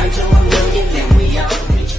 count to a million, then we all rich.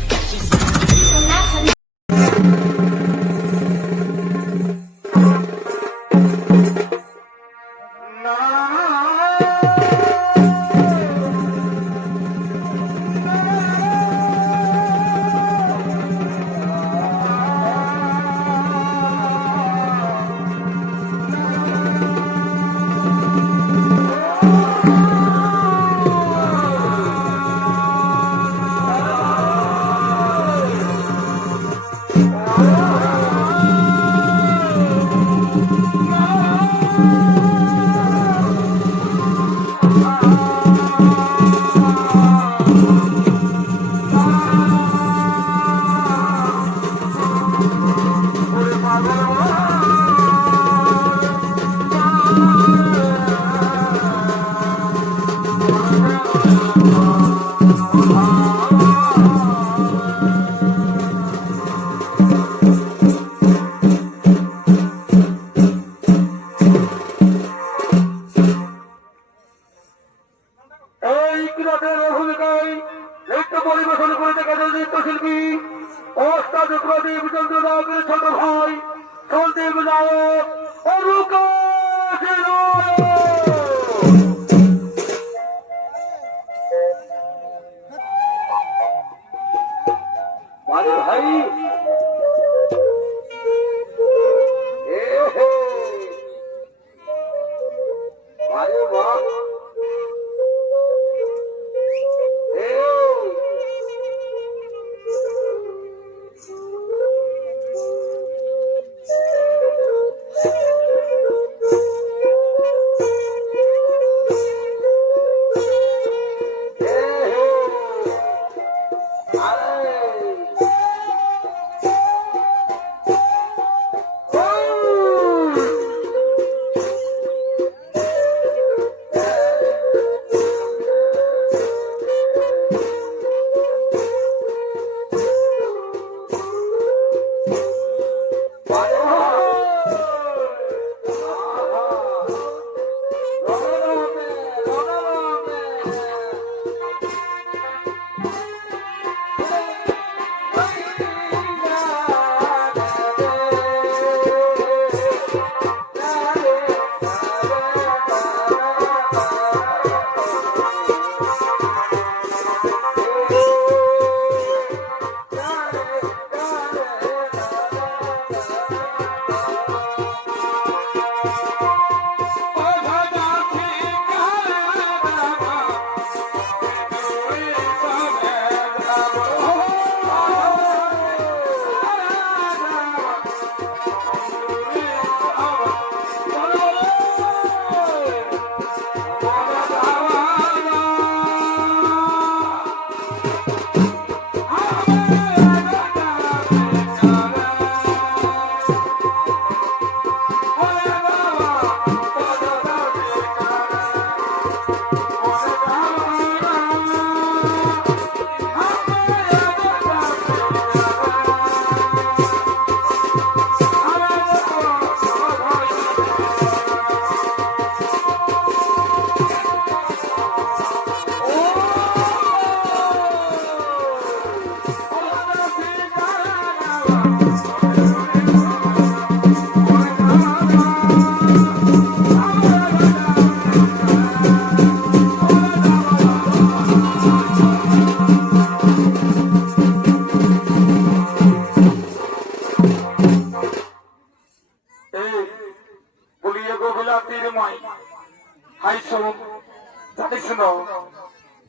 পরিবেশন করে দেখা যায় নৃত্যশিল্পী ওস্তাদ প্রদীপ চন্দ্র নাগের ছোট ভাই সন্দীপ নায়ক ভাই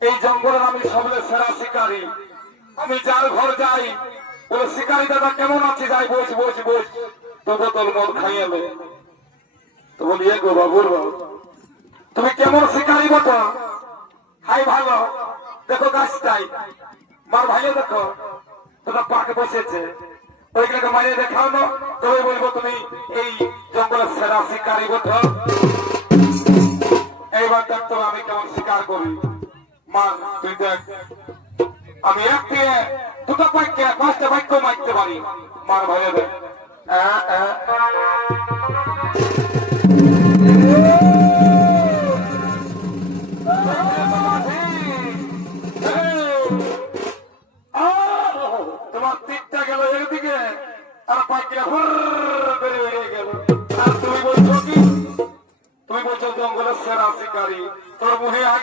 এই জঙ্গলের আমি সবচেয়ে সেরা শিকারী। আমি যার ঘর যাই বলে শিকারী দাদা কেমন আছে, যাই বস বস বস তো বোতল মদ খাইয়ে নে। তো বলি গো বাবুর তুমি কেমন শিকারী বটো? হাই ভালো, দেখো গাছটাই মার ভাইও দেখো তোরা পাক বসেছে, ওইগুলোকে মারিয়ে দেখাও না, তবে বলবো তুমি এই জঙ্গলের সেরা শিকারী বটো। এইবার দেখতো আমি কেমন শিকার করি। মার তুই দেখ, আমি এক দিয়ে দুটো বাক্য পাঁচটা বাক্য মারতে পারি। মার ভাইয়া দেখ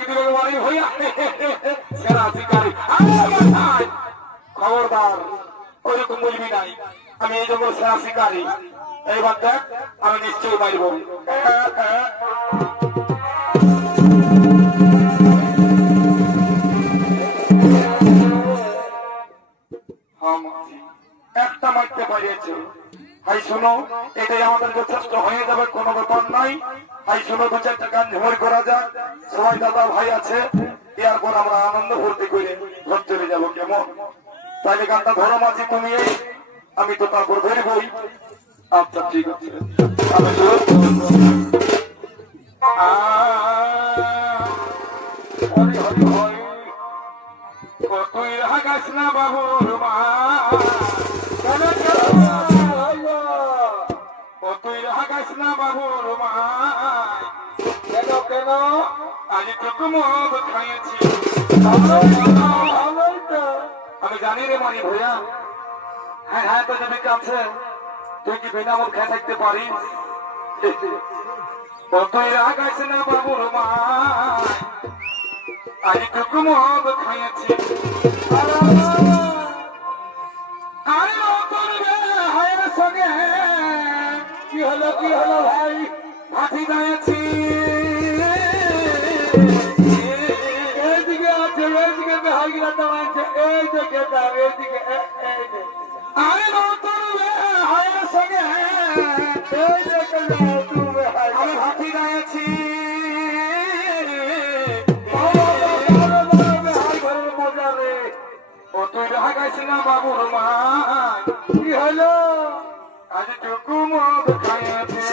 দিবে বাড়ি হইয়া সেরা শিকারী খবরদার ওইরকম বলবি নাই আমি এই জঙ্গল সেরা শিকারী এইবার দেখ আমি নিশ্চয়ই মারব একটা মারতে পারিয়েছে হাই শোনো এটাই আমাদের যথেষ্ট হয়ে যাবে কোনো ব্যাপার নাই হাই শোনো দু চারটা গান ঝুমর করা যাক সবাই দাদা ভাই আছে এরপর আমরা আনন্দ ভর্তি করে ঘর চলে যাবো কেমন তাইলে গানটা ধরো মাঝি তুমি আমি তো তারপর ধরবই আচ্ছা ঠিক আছে আমি তুই হাগাস না বাবুর মা তুই হাগাস না বাবুর মা কেন কেন আজ টুকু মদ খাইয়েছি আমি জানি রে মানি ভইয়া হ্যাঁ হ্যাঁ তো যদি কাছে তুই কি বিনা মদ খাই থাকতে পারিস তুই হাগাস না বাবুর মা আজ টুকু মদ খাইয়েছি সঙ্গে কি হলো ভাই ফাঁসি দিয়েছি এইদিকে আছে এইদিকে বেহাই গিলা দাঁড়াচ্ছে এই দিকে এইদিকে আমি নতুন ভাইয়ের সঙ্গে এই দিকে আমি ফাঁসি দিয়েছি মজা রে ও তুই দেখা গেছি না বাবুর মা কি হলো আজ টুকু মদ খাইয়াছে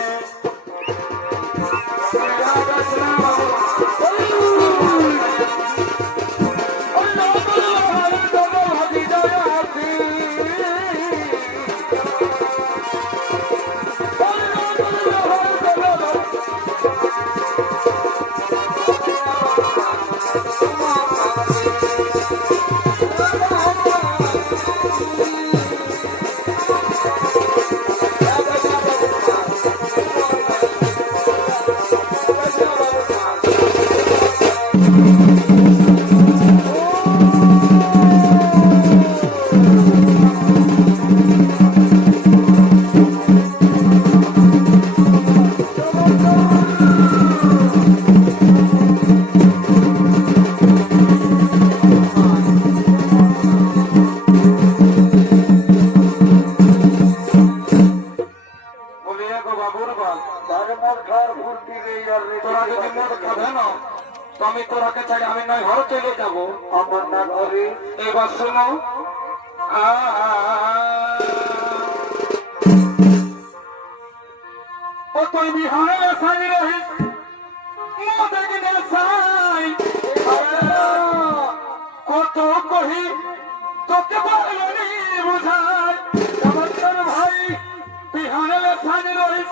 আমি তোরাকে ছাড়ি আমি নয় ঘরে চলে যাবো আমার না ঘরে এবার শোনো ও তুই বিহারে সাই রহিস দেখনে সাই কত কহি তোকে বলি বুঝাই আমার ভাই বিহারে সাই রহিস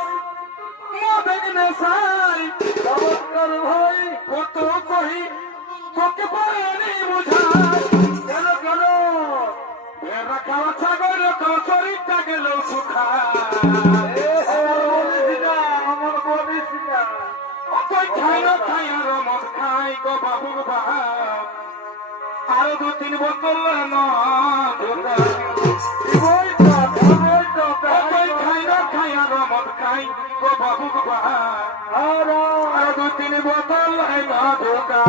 দেখনে সাই নমস্কার ভাই কত কহি তোকে বলি বুঝাই কেন কেন ভেড়া খাওয়া ছাগল শরীরটা গেল সুখা আমার বলিস না তুই খাইলো খাইয়ার মদ খাই গো বাবুর বাপ আরো 2-3 বোতল না খাইলো খাইয়ার মদ খাই গো বাবুর বাপ আরো 2-3 বোতল না ঢোকা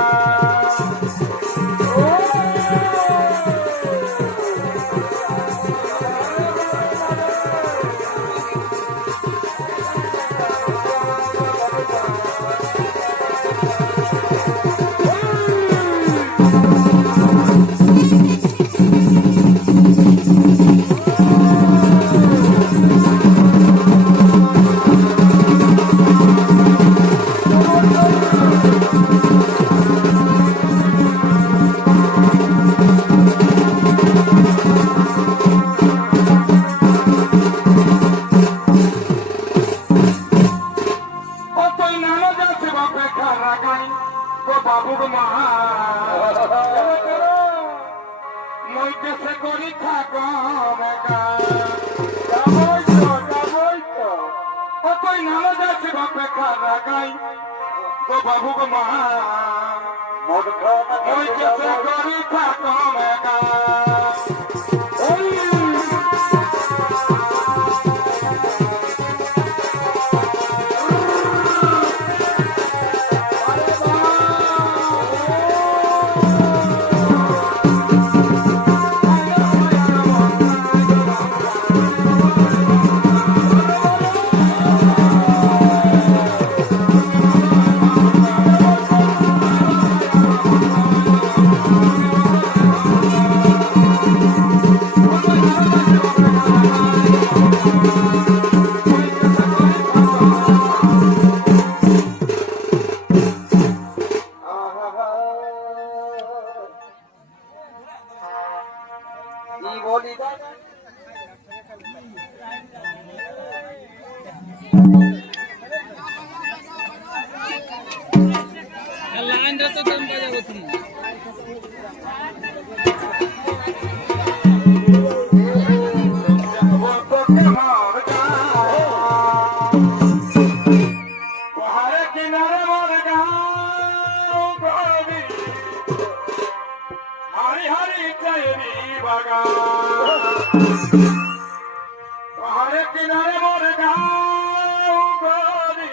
ওই কেসে করি থাকো মেঘা পাহাড়ে কিনারে মোর গাঁও গরি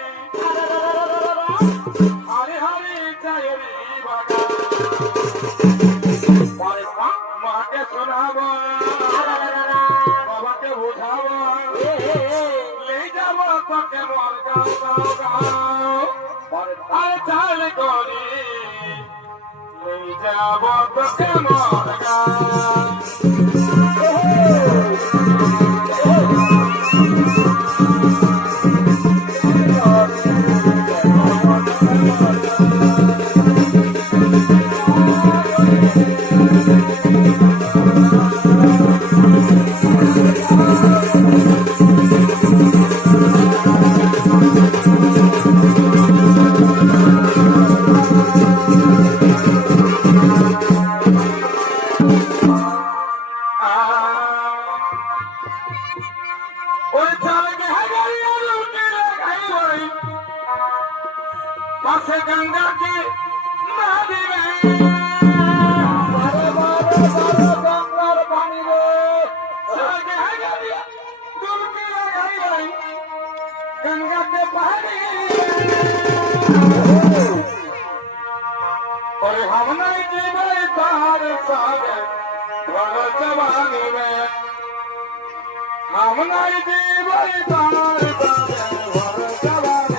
হারি হারি চায়েরি বাগান পরে মাকে শোনাব বাবাকে বুঝাব লে যাব তোকে মোর গাঁও গাঁও গাঁও পরে তার চাল করি লে যাব তোকে মোর গাঁও पासे गंगा की नदी में गंगार पानी डुबकी लगाई गई गंगा के पानी और हम नहीं जीवे तार सागे भर जवानी में हम नहीं जीवे तार सागे भर जवानी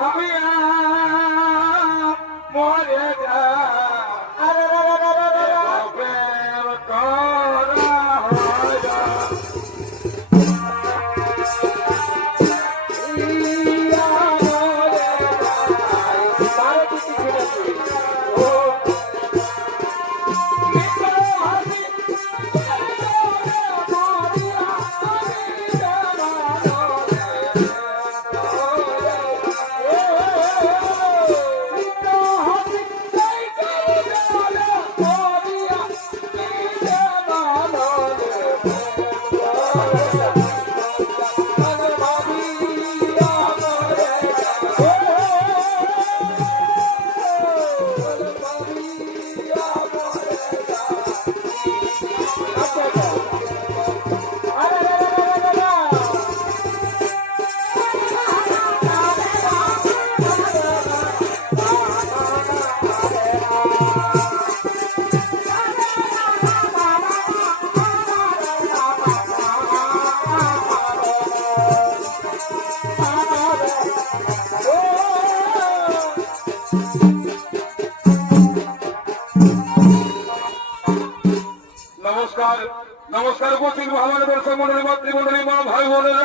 ভাবিয়া মরে যা নমস্কার নমস্কার উপস্থিত মহামানব মন্ডলী মাতৃমন্ডলী মা ভাই বোনেরা